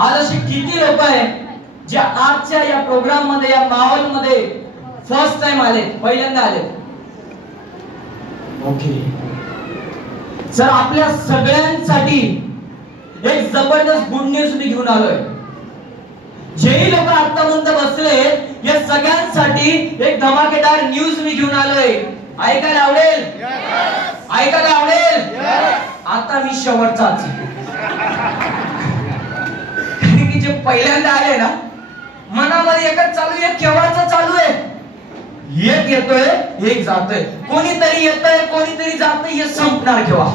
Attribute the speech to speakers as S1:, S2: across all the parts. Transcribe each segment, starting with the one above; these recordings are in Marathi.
S1: आज असे किती लोक आहे जे आजच्या या प्रोग्राममध्ये या माहोलमध्ये फर्स्ट टाइम आले पहिल्यांदा आले ओके. सर आपल्या सगळ्यांसाठी एक जबरदस्त गुड न्यूज मी घेऊन आलोय. जेही लोक आतापर्यंत बसले या सगळ्यांसाठी एक धमाकेदार न्यूज मी घेऊन आलोय. ऐकायला आवडेल? ऐकायला आवडेल? आता मी शेवटचाच जे पहिल्यांदा आले ना मनामध्ये एकच चालू आहे केव्हाच चालू आहे? एक येतोय एक जातोय. कोणीतरी येतोय कोणीतरी जातोय हे संपणार केव्हा?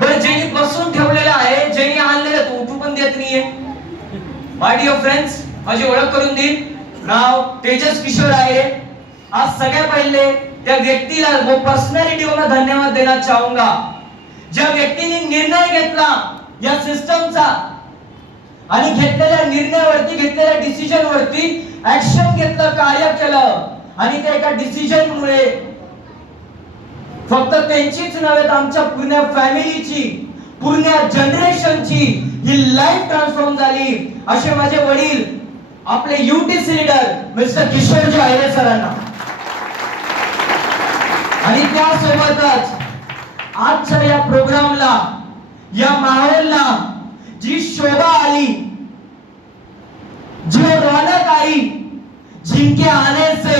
S1: बरं ज्यांनी बसून ठेवलेलं आहे ज्यांनी आणलेलं तो उठू पण देत नाहीये. माय डिअर फ्रेंड्स माझी ओळख करून देईन. नाव तेजस किशोर आहे. आज सगळ्या पहिले त्या व्यक्तीला वो पर्सनॅलिटी धन्यवाद देना चाहूंगा. ज्या व्यक्तीने निर्णय घेतला या सिस्टमचा आणि घेतलेल्या निर्णयावरती घेतलेल्या डिसिजन वरती ऍक्शन घेतलं कार्य केलं. आणि त्या एका डिसिजन मुळे फक्त त्यांचीच नव्हे तर आमच्या पूर्ण फॅमिलीची पूर्ण जनरेशनची ही लाईफ ट्रान्सफॉर्म झाली. असे माझे वडील आपले UTC leader mister Kishorji Ayre सरांना. आणि त्यासोबतच आजच्या या प्रोग्रामला या माहोलला जी शोभा आली जो रौनक आई जिनके आने से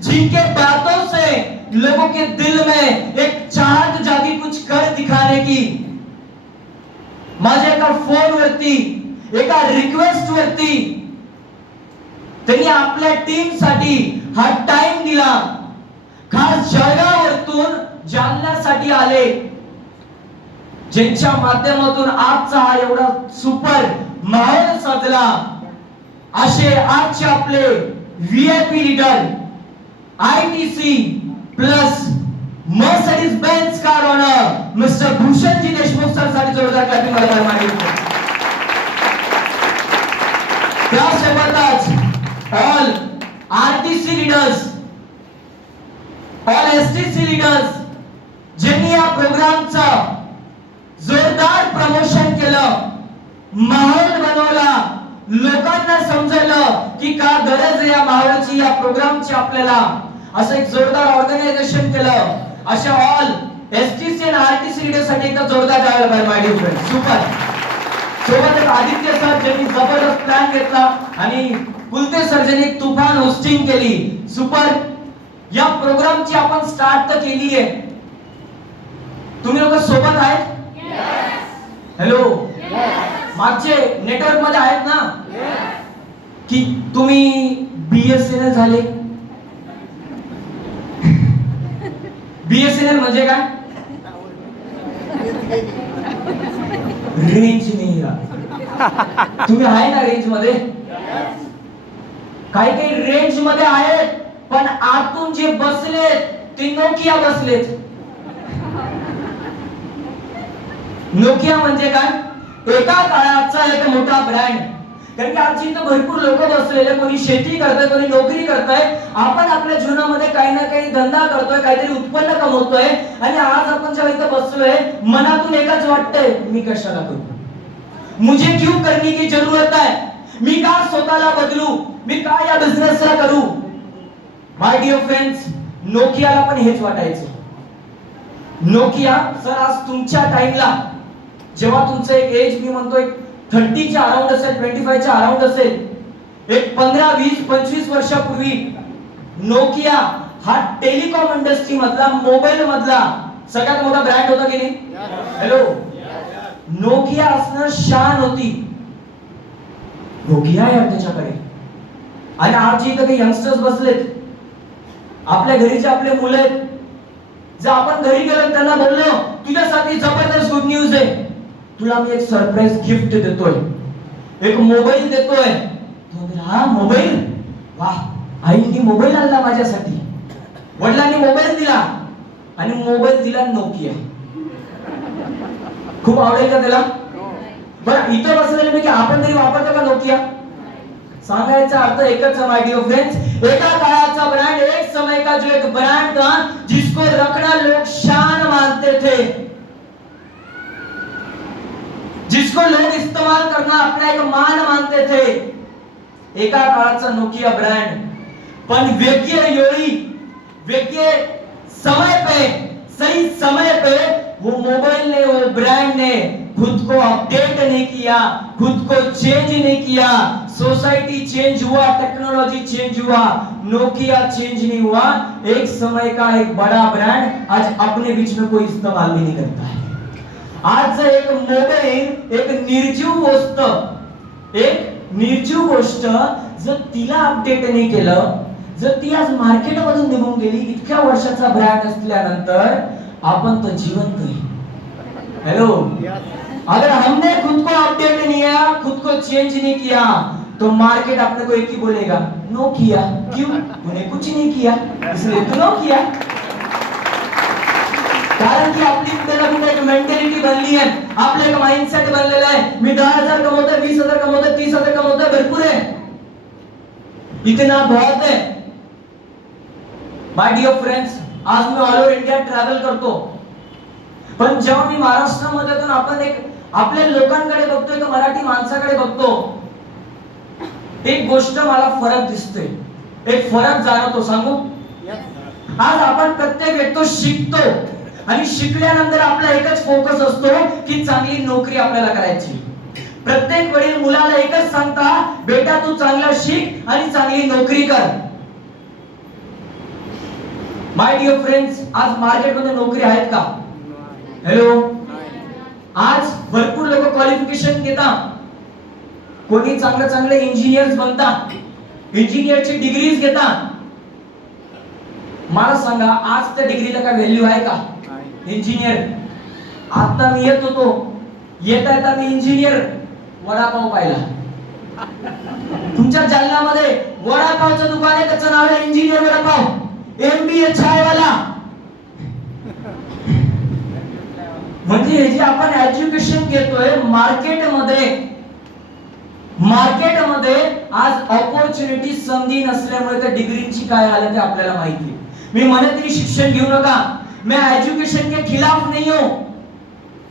S1: जिनके बातों से लोगों के दिल में एक चाहत जागी कुछ कर दिखाने की। माझ्या एका फोन वरती एका रिक्वेस्ट वरती त्यांनी आपल्या टीमसाठी हा टाइम दिला. खास जळगावरतून जालन्यासाठी आले. ज्यांच्या माध्यमातून आजचा हा एवढा सुपर माहोल साधला असे आजचे आपले VIP leader I T C plus Mercedes Benz car owner mister भूषणजी Deshmukh सरसाठी जोरदार क्लॅपिंग मला मागितलं त्यासोबतच all R T C leaders all S T C leaders ज्यांनी या प्रोग्रामचं जोरदार प्रमोशन केलं माहोल बनवला लोकांना समजलं की का गरज आहे या माहोलची या प्रोग्रामची आपल्याला? असं एक जोरदार ऑर्गनायझेशन केलं. अशा ऑल एस टी सी आणि आर टी सी लीडरसाठी एकदा जोरदार द्यायला पाहिजे माय डिअर फ्रेंड सुपर सोबतच आदित्य सर ज्यांनी जबरदस्त प्लॅन घेतला आणि कुलते सर ज्यांनी तुफान होस्टिंग केली. सुपर या प्रोग्रामची आपण स्टार्ट तर केली आहे. तुम्ही लोक सोबत आहेत? हॅलो मागचे नेटवर्कमध्ये आहेत ना? की तुम्ही बीएसएनएल झाले. बीएसएनएल म्हणजे काय? रेंज नाही तुम्ही आहे ना रेंजमध्ये? काही काही रेंजमध्ये आहेत पण आतून जे बसलेत ते नोकिया बसलेत. नोकिया म्हणजे काय? एका काळाचा एक मोठा ब्रँड कारण की आमची इथं भरपूर लोक बसलेले कोणी शेती करतोय कोणी नोकरी करतोय. आपण आपल्या जीवनामध्ये काही ना काही धंदा करतोय काहीतरी उत्पन्न कमवतोय. आणि आज आपण जेव्हा इथं बसलोय मनातून एकच वाटतंय मी कशाला करू? मुझे क्यों करने की जरूरत है मी का स्वतःला बदलू? मी का या बिझनेसला करू? माय डिअर फ्रेंड्स नोकियाला पण हेच वाटायचं. नोकिया सर आज तुमच्या टाइमला जेव्हा तुमचं एक एज मी म्हणतो एक थर्टीच्या अराउंड असेल ट्वेंटी फायच्या अराउंड असेल एक पंधरा वीस पंचवीस वर्षापूर्वी नोकिया हा टेलिकॉम इंडस्ट्री मधला मोबाईल मधला सगळ्यात मोठा ब्रँड होता की नाही? हॅलो नोकिया असणं शान होती. नोकिया आहे त्याच्याकडे. आणि आज इथं काही यंगस्टर्स बसलेत. आपल्या घरी जे आपले मुलं आहेत जर आपण घरी गेलो त्यांना बोललो तुझ्यासाठी जबरदस्त गुड न्यूज आहे. तुला मी एक सरप्राईज गिफ्ट देतोय. एक मोबाईल देतोय. तो हा मोबाईल वा आईनी मोबाईल आणला माझ्यासाठी. वडिलांनी मोबाईल दिला आणि मोबाईल दिला नोकिया खूप आवडेल का त्याला? बरं इथं बसलेल्यापैकी आपण तरी वापरतो का नोकिया सांगायचा अर्थ एकच है माय डियर फ्रेंड्स एका काळाचा ब्रांड एक समय का जो एक ब्रांड था जिसको रखना लोग शान मानते थे. जिसको लोग इस्तेमाल करना अपना एक मान मानते थे। एका काळाचा नोकिया ब्रँड पण योग्य योड़ी योग्य समय पे सही समय पे वो मोबाइल ने वो ब्रांड ने खुद को अपडेट नहीं किया खुद को चेंज नहीं किया। सोसाइटी चेंज हुआ टेक्नोलॉजी चेंज हुआ नोकिया चेंज नहीं हुआ। एक समय का एक बड़ा ब्रांड आज अपने बीच में कोई इस्तेमाल भी नहीं करता है। आज एक मोबाईल एक निर्जीव गोष्ट एक निर्जीव गोष्ट जर तिला अपडेट नाही केलं जर ती आज मार्केटमधून निघून गेली इतक्या वर्षाचा ब्रँड असल्यानंतर आपण तर जिवंत आहे. हेलो अगर हमने खुद को अपडेट नहीं किया खुद को चेंज नहीं किया तो मार्केट अपने को एक ही बोलेगा नो किया. क्यों? उन्हें कुछ नहीं किया इसलिए तो नो किया। कारण की आपली कुठे ना कुठे एक मेंटॅलिटी बनली आहे. आपलं एक माइंडसेट बनलेलं आहे. मी दहा हजार कमवतोय वीस हजार कमवतोय तीस हजार कमवतोय भरपूर आहे. इतना बहुत है माय डिअर फ्रेंड्स आज मी ऑल ओव्हर इंडिया ट्रॅव्हल करतो. पण जेव्हा मी महाराष्ट्रामध्ये ना, आपण एक आपल्या लोकांकडे बघतोय का मराठी माणसाकडे बघतो. एक गोष्ट मला फरक दिसते एक फरक जाणवतो. सांगू? आज आपण प्रत्येक व्यक्ती शिकतो. आणि शिकल्यानंतर आपला एकच फोकस असतो की चांगली नोकरी आपल्याला करायची. प्रत्येक वडील मुलाला एकच सांगता बेटा तू चांगला शिक आणि चांगली नोकरी कर. माय डिअर फ्रेंड्स आज मार्केटमध्ये नोकरी आहेत का? हॅलो आज भरपूर लोक क्वालिफिकेशन घेतात. कोणी चांगलं चांगले इंजिनियर्स बनतात. इंजिनियरची डिग्रीज घेतात. मला सांगा आज त्या डिग्रीला काय व्हॅल्यू आहे का? इंजिनियर आता मी येत होतो. येता येता मी इंजिनियर वडापाव पाहिला तुमच्या जालनामध्ये वडापावचं दुकान आहे त्याचं नाव आहे इंजिनियर वडापाव. एमबीए चायवाला म्हणजे हे जे आपण एज्युकेशन घेतोय मार्केटमध्ये मार्केटमध्ये आज ऑपॉर्च्युनिटी संधी नसल्यामुळे त्या डिग्रीची काय आलं ते आपल्याला माहिती मी म्हणत तरी शिक्षण घेऊ नका. मैं एजुकेशन के खिलाफ नहीं हूँ।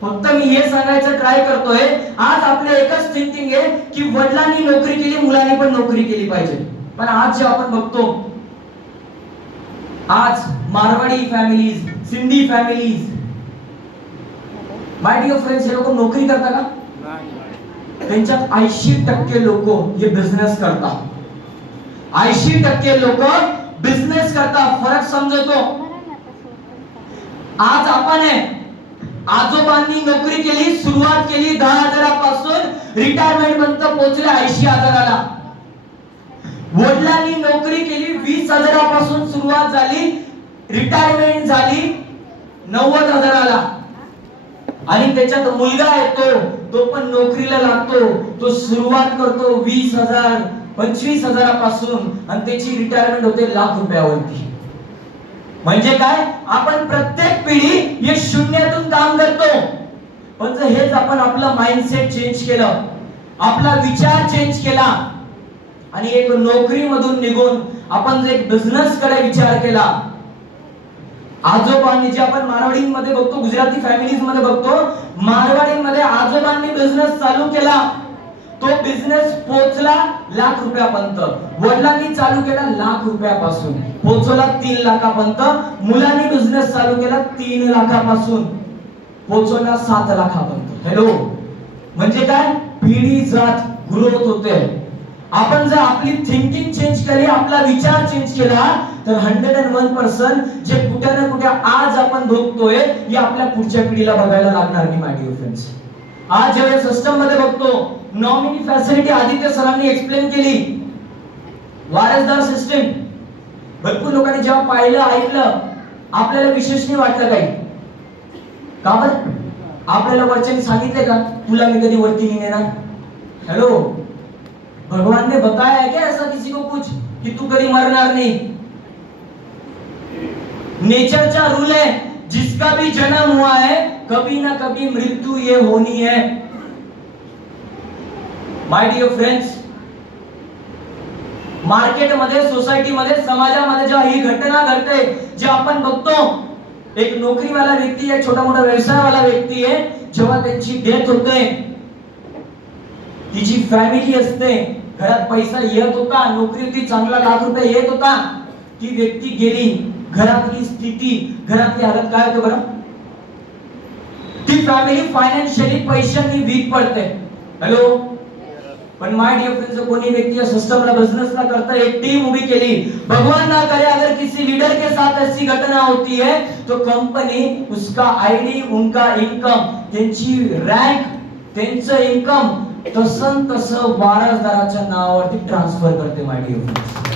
S1: फक्त मी हे सांगायचं ट्राय करतोय. आज आपलं एकच थिंकिंग आहे की वडिलांनी नोकरी केली, मुलांनी पण नोकरी केली पाहिजे. पण आज जे आपण बघतो, आज Marwari families Sindhi families my dear friends हे लोक नोकरी करता का? त्यांच्यात ऐंशी टक्के लोक हे बिझनेस करतात. ऐंशी टक्के लोक बिझनेस करतात. फरक समजतो. आज आपण आहे आजोबांनी नोकरी केली सुरुवात केली दहा हजारापासून रिटायरमेंट पर्यंत पोहोचले ऐंशी हजाराला. वडिलांनी नोकरी केली वीस हजारापासून सुरुवात झाली रिटायरमेंट झाली नव्वद हजाराला. आणि त्याच्यात मुलगा येतो तो पण नोकरीला लागतो तो सुरुवात करतो वीस हजार पंचवीस हजारापासून आणि त्याची रिटायरमेंट होते लाख रुपयावरती. म्हणजे काय? आपण प्रत्येक पिढी हे शून्यातून काम करतो. पण जर हेच आपण आपलं माइंडसेट चेंज केलं आपला विचार चेंज केला आणि एक नोकरीमधून निघून आपण जर एक बिझनेस कडे विचार केला आजोबांनी जे आपण मारवाडीमध्ये बघतो गुजराती फॅमिलीजमध्ये बघतो मारवाडीमध्ये आजोबांनी बिझनेस चालू केला तो बिझनेस पोहोचला लाख रुपयापर्यंत. वडिलांनी चालू केला लाख रुपयापासून. पोहोचवला तीन लाखापर्यंत. मुलांनी बिझनेस चालू केला तीन लाखापासून. पोहोचवला सात लाखापर्यंत. हॅलो म्हणजे काय? पिढी जात ग्रोथ होते. आपण जर आपली थिंकिंग चेंज केली आपला विचार चेंज केला तर हंड्रेड अँड वन पर्सेंट जे कुठे ना कुठे आज आपण भोगतोय हे आपल्या पुढच्या पिढीला बघायला लागणार नाही माय फ्रेंड्स आज जेव्हा सिस्टममध्ये बघतो नॉमिनी फॅसिलिटी आदित्य सरांनी एक्सप्लेन केली. वारसदार सिस्टीम भरपूर लोकांनी जेव्हा पाहिलं ऐकलं आपल्याला विशेष नाही वाटलं काही. का बरं? आपल्याला वरच्याने सांगितले का? तुला मी कधी वरती नाही नेणार? हॅलो भगवान ने बताया है क्या ऐसा किसी को कुछ? कि तू कधी मरणार नाही? नेचरचा रूल है जिसका भी जन्म हुआ है कभी ना कभी मृत्यु ये होनी है. माय डिअर फ्रेंड्स मार्केटमध्ये सोसायटीमध्ये समाजामध्ये जेव्हा ही घटना घडते जे आपण बघतो एक नोकरीवाला व्यक्ती आहे छोटा मोठा व्यवसायवाला व्यक्ती आहे जेव्हा त्यांची डेथ होते तिची फॅमिली असते घरात पैसा येत होता नोकरी होती चांगला लाख रुपये येत होता ती व्यक्ती गेली घरातली स्थिती घरातली हालत काय होतं बरं? ती फॅमिली फायनान्शियली पैशांनी वीक पडते. हॅलो पण माय डियर फ्रेंड्स कोणी व्यक्ति या सिस्टमला बिजनेसला करता एक टीम उभी केली. भगवान ना करे अगर किसी लीडर के साथ ऐसी घटना होती है तो कंपनी उसका आईडी उनका इन्कम त्यांची रँक त्यांचं इन्कम तसं तसं वारसदाराच्या नावावरती ट्रान्सफर करते माय डियर फ्रेंड्स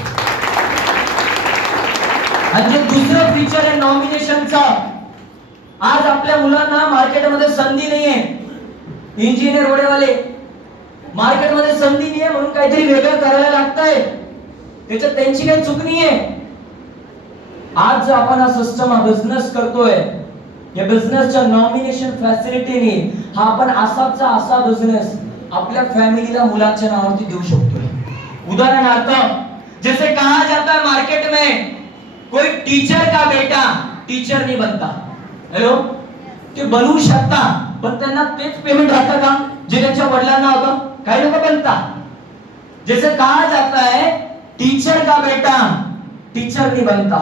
S1: आणि जे दुसरं फीचर आहे नॉमिनेशनचा आज आपल्या मुलांना मार्केटमध्ये संधी नाहीये. इंजिनियर वडेवाले मार्केटमध्ये संधी नाहीये म्हणून काहीतरी वेगळं करायला लागतंय. त्याच्यात त्यांची काही चूक नाहीये. आज जो आपण हा सिस्टम हा बिझनेस करतोय या बिझनेसच्या नॉमिनेशन फॅसिलिटीने हा आपण असाचा असा बिझनेस आपल्या फॅमिलीला मुलांच्या नावावरती देऊ शकतोय. उदाहरणार्थ जैसे कहा जाता है मार्केट में कोई टीचर का बेटा टीचर नहीं बनता. हेलो ते बनवू शकता पण त्यांना तेच पेमेंट राहतं का? जे त्यांच्या वडिलांना होतं. काही लोक बनता जैसे कहा जाता है टीचर का बेटा टीचर नहीं बनता.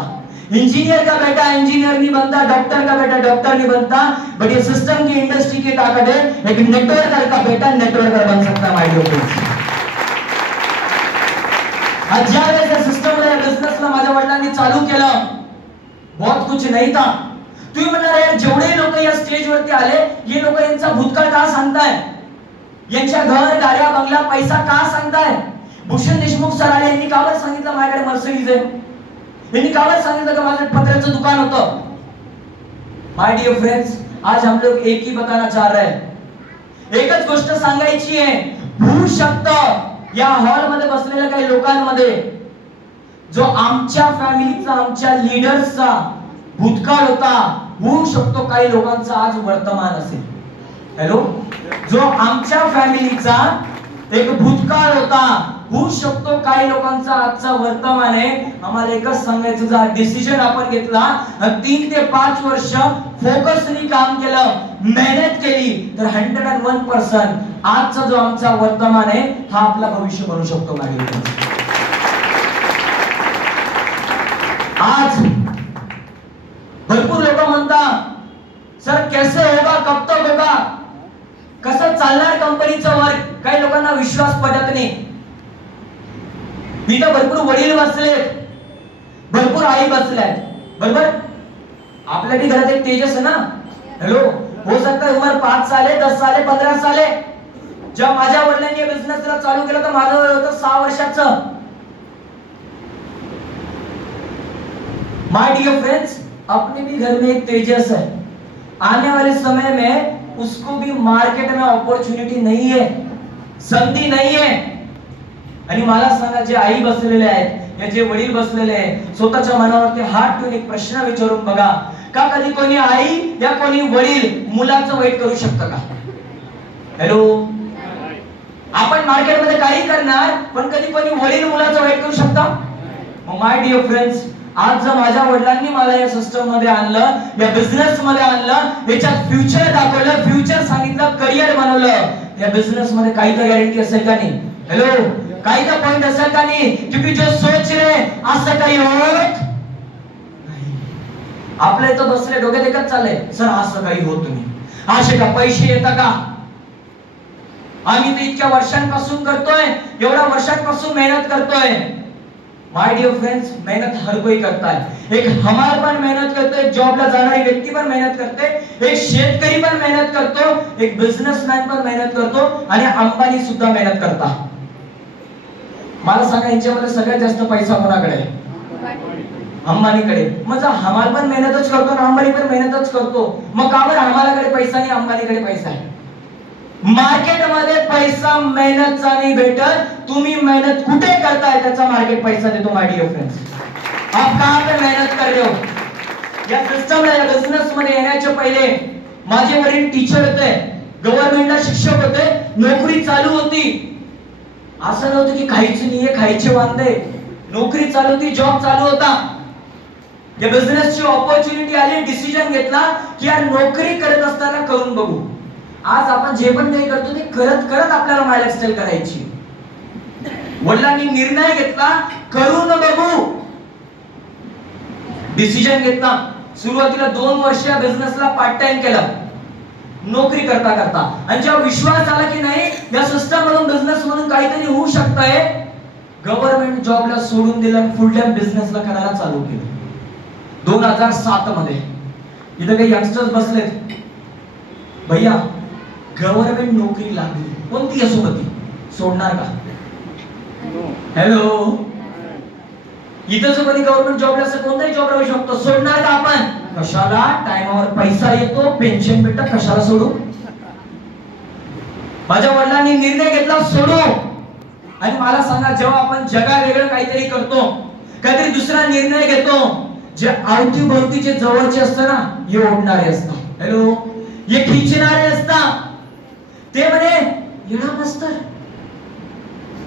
S1: इंजीनियर का बेटा इंजीनियर नहीं बनता डॉक्टर का बेटा डॉक्टर नहीं बनता. बट ये सिस्टम की इंडस्ट्री की ताकत है एक नेटवर्कर का बेटा नेटवर्कर बन सकता है माइडियो आज ज्या वेळेस या सिस्टमला बिझनेसला माझ्या वडिलांनी चालू केलं बहुत कुछ नहीं था. तुम्ही म्हणणार यार जेवढे लोक या स्टेजवरती आले हे लोक यांचा भूतकाळ का सांगताय? यांच्या घर गाड्या बंगला पैसा का सांगताय? भूषण देशमुख सर आले यांनी कावर सांगितलं माझ्याकडे मर्सडीज आहे यांनी कावर सांगितलं का माझं पत्र्याचं दुकान होतं? माय डियर फ्रेंड्स आज हम लोग एक ही बताना चाह रहे हैं। एकच गोष्ट सांगायची आहे. होऊ शकतं या हॉलमध्ये बसलेल्या काही लोकांमध्ये जो आमच्या फॅमिलीचा आमच्या लीडर्सचा भूतकाळ होता होऊ शकतो काही लोकांचा आज वर्तमान असेल. हॅलो? जो आमच्या फॅमिलीचा एक भूतकाळ होता. होऊ शकतो काही लोकांचा आजचा वर्तमान आहे. आम्हाला एकच सांगायचं जर डिसिजन आपण घेतला तीन ते पाच वर्ष फोकसनी काम केलं मेहनत केली तर हंड्रेड अँड वन पर्सेंट आजचा जो आमचा वर्तमान आहे हा आपला भविष्य बनू शकतो मागे आज भरपूर लोक म्हणतात सर कैसे होगा? कब तक होगा? कसं चालणार कंपनीचं वर्क काही लोकांना विश्वास पडत नाही. इथं भरपूर वडील बसलेत. भरपूर आई बसल्यात. बरोबर? आपल्याकडे घरात एक तेजस आहे ना? हॅलो हो सकता उमर पाच साले दस साले पंधरा साले. जेव्हा माझ्या वडिलांनी बिझनेसला चालू केलं तर माझं वय होतं सहा वर्षाचं. माय डियर फ्रेंड्स अपने भी घर में एक तेजस है आने वाले समय में उसको भी मार्केट में ऑपॉर्च्युनिटी नहीं है संधी नाही आहे आणि मला सांगा जे आई बसलेले आहेत या जे वडील बसलेले आहेत स्वतःच्या मनावरती हात ठेवून एक प्रश्न विचारून बघा का कधी कोणी आई या कोणी वडील मुलाचं वाईट करू शकतं का? हॅलो आपण मार्केटमध्ये काही करणार पण कधी कोणी वडील मुलाचं वाईट करू शकता? मग माय डिअर फ्रेंड्स आज जर माझ्या वडिलांनी मला या सिस्टममध्ये आणलं या बिझनेस मध्ये आणलं याच्यात फ्युचर दाखवलं फ्युचर सांगितलं करिअर बनवलं या बिझनेस मध्ये काही तर गॅरंटी असेल का नाही? हॅलो काही तर पॉइंट असेल का नाही? तुम्ही जो सोच रे असं काही होत आपल्या इथं बसले डोक्यात एकच चाललंय सर असं काही होत नाही. असे का पैसे येतात का? आम्ही तर इतक्या वर्षांपासून करतोय एवढ्या वर्षांपासून मेहनत करतोय. माय डियर फ्रेंड्स मेहनत हर कोई करता है। एक हमार पण मेहनत करते एक जॉबला जाणारी व्यक्ती पण मेहनत करते एक शेतकरी पण मेहनत करतो एक बिझनेसमॅन पण मेहनत करतो आणि अंबानी सुद्धा मेहनत करता। मला सांगा यांच्यामध्ये सगळ्यात जास्त पैसा कोणाकडे? अंबानीकडे. मग जर हमाल पण मेहनतच करतो ना अंबानी पण मेहनतच करतो. मग का बरं हमालाकडे पैसा नाही अंबानीकडे पैसा आहे? मार्केटमध्ये पैसा मेहनतचा नाही भेटत तुम्ही मेहनत कुठे करताय त्याचा मार्केट पैसा देतो माय डिअर फ्रेंड्स आप कहां पे मेहनत कर रहे हो? या सिस्टमला या बिझनेस मध्ये येण्याच्या पहिले माझे वडील टीचर होते गव्हर्नमेंटला शिक्षक होते नोकरी चालू होती. असं नव्हतं की खायची नाहीये खायचे वांदे. नोकरी चालू होती जॉब चालू होता. या बिझनेसची ऑपॉर्च्युनिटी आली डिसिजन घेतला की यार नोकरी करत असताना करून बघू. आज आपण जे पण काही करतो ते करत करत आपल्याला मायलाईफस्टाईल करायची. वडिलांनी निर्णय घेतला करून बघू. डिसिजन घेतला. सुरुवातीला दोन वर्ष या बिझनेसला पार्ट टाइम केला. नोकरी करता करता. आणि जेव्हा विश्वास आला की नाही या सिस्टम मधून बिझनेस मधून काहीतरी होऊ शकतंय गव्हर्नमेंट जॉबला सोडून दिलं फुल टाइम बिझनेसला करायला चालू केलं. दोन हजार सात मध्ये. इथं काही यंगस्टर्स बसलेत. भैया गव्हर्नमेंट नोकरी लागली. कोणती असो ती सोडणार का? हॅलो इथं जर कोणी गव्हर्नमेंट जॉबला असं कोणताही जॉब राहू शकतो. सोडणार का आपण? कशाला? टायमावर पैसा येतो पेन्शन भेटत कशाला सोडू? माझ्या वडिलांनी निर्णय घेतला सोडू. आणि मला सांगा जेव्हा आपण जगा वेगळं काहीतरी करतो काहीतरी दुसरा निर्णय घेतो जे अवतीभोवतीचे जवळचे असतं ना हे ओढणारे असतात. हॅलो हे खिचणारे असतात. ते म्हणे येणा मास्तर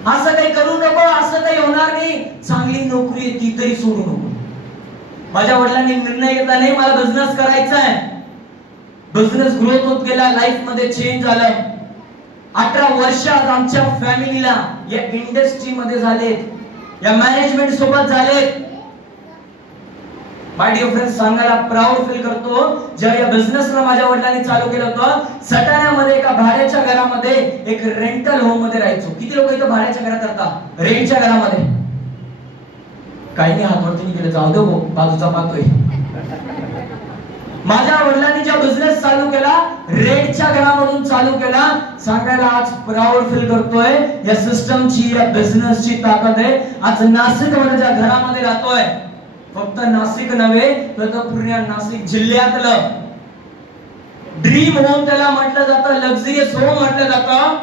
S1: असं काही करू नको असं काही होणार नाही. चांगली नोकरी आहे ती तरी सोडू नको. माझ्या वडिलांनी निर्णय घेतला नाही मला बिझनेस करायचा आहे. बिझनेस ग्रोथ होत गेला लाईफमध्ये चेंज आलाय अठरा वर्ष आज आमच्या फॅमिलीला या इंडस्ट्री मध्ये झालेत. या मॅनेजमेंट सोबत झालेत. माय डिअर फ्रेंड सांगायला प्राऊड फील करतो. जेव्हा या बिझनेसला माझ्या वडिलांनी चालू केलं होतं सटाण्यामध्ये एका भाड्याच्या घरामध्ये एक रेंटल होममध्ये राहायचो. किती लोक इथं भाड्याच्या घरात राहतात? रेंटच्या घरामध्ये. काही नाही हातवरती नाही जाऊ दे बाजूचा पाहतोय. माझ्या वडिलांनी ज्या बिझनेस चालू केला रेडच्या घरामधून चालू केला सांगायला आज प्राऊड फील करतोय. या सिस्टमची या बिझनेसची ताकद आहे. आज नाशिकमध्ये ज्या घरामध्ये राहतोय फक्त नाशिक नव्हे तर तो पूर्ण नाशिक जिल्ह्यातलं. ड्रीम होम त्याला म्हटलं जातं लक्झरियस होम म्हटलं जातं.